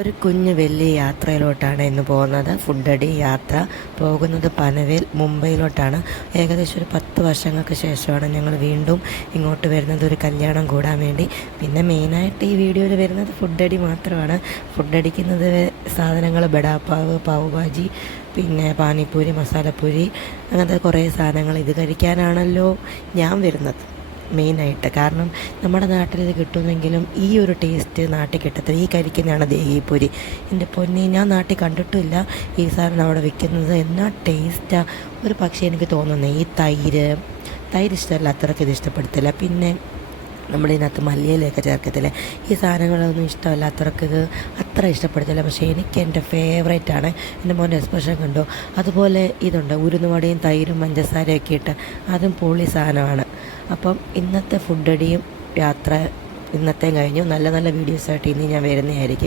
ഒരു കുഞ്ഞു വലിയ യാത്രയിലോട്ടാണ് ഇന്ന് പോകുന്നത്. ഫുഡടി യാത്ര പോകുന്നത് പനവേൽ മുംബൈയിലോട്ടാണ്. ഏകദേശം ഒരു 10 വർഷങ്ങൾക്ക് ശേഷമാണ് ഞങ്ങൾ വീണ്ടും ഇങ്ങോട്ട് വരുന്നത്, ഒരു കല്യാണം കൂടാൻ വേണ്ടി. പിന്നെ മെയിനായിട്ട് ഈ വീഡിയോയിൽ വരുന്നത് ഫുഡടി മാത്രമാണ്. ഫുഡടിക്കുന്നത് സാധനങ്ങൾ ബടാപ്പാവ്, പാവ് ഭാജി, പിന്നെ പാനിപ്പൂരി, മസാലപ്പൂരി, അങ്ങനത്തെ കുറേ സാധനങ്ങൾ. ഇത് കഴിക്കാനാണല്ലോ ഞാൻ വരുന്നത് മെയിനായിട്ട്. കാരണം നമ്മുടെ നാട്ടിൽ ഇത് കിട്ടുമെങ്കിലും ഈ ഒരു ടേസ്റ്റ് നാട്ടിൽ കിട്ടത്തില്ല. ഈ കരിക്കുന്നതാണ് ദേഹിപ്പൂരി. എൻ്റെ പൊന്നി, ഞാൻ നാട്ടിൽ കണ്ടിട്ടില്ല ഈ സാധനം അവിടെ വിൽക്കുന്നത്. എന്നാ ടേസ്റ്റാണ്. ഒരു പക്ഷേ എനിക്ക് തോന്നുന്നത് ഈ തൈര് ഇഷ്ടമല്ല, അത്രയ്ക്ക് ഇത് ഇഷ്ടപ്പെടുത്തില്ല. പിന്നെ നമ്മളിതിനകത്ത് മല്ലിയിലൊക്കെ ചേർക്കത്തില്ലേ, ഈ സാധനങ്ങളൊന്നും ഇഷ്ടമല്ലാത്തവർക്ക് ഇത് അത്ര ഇഷ്ടപ്പെടുത്തില്ല. പക്ഷേ എനിക്ക് എൻ്റെ ഫേവറേറ്റാണ്. എൻ്റെ മോൻ്റെ എക്സ്പ്രഷൻ കണ്ടോ. അതുപോലെ ഇതുണ്ട്, ഉഴുന്നുവടയും തൈരും പഞ്ചസാരയൊക്കെ ഇട്ട്, അതും പൊളി സാധനമാണ്. അപ്പം ഇന്നത്തെ ഫുഡടിയും യാത്ര ഇന്നത്തെ കഴിഞ്ഞു. നല്ല നല്ല വീഡിയോസായിട്ട് ഇനി ഞാൻ വരുന്നതായിരിക്കും.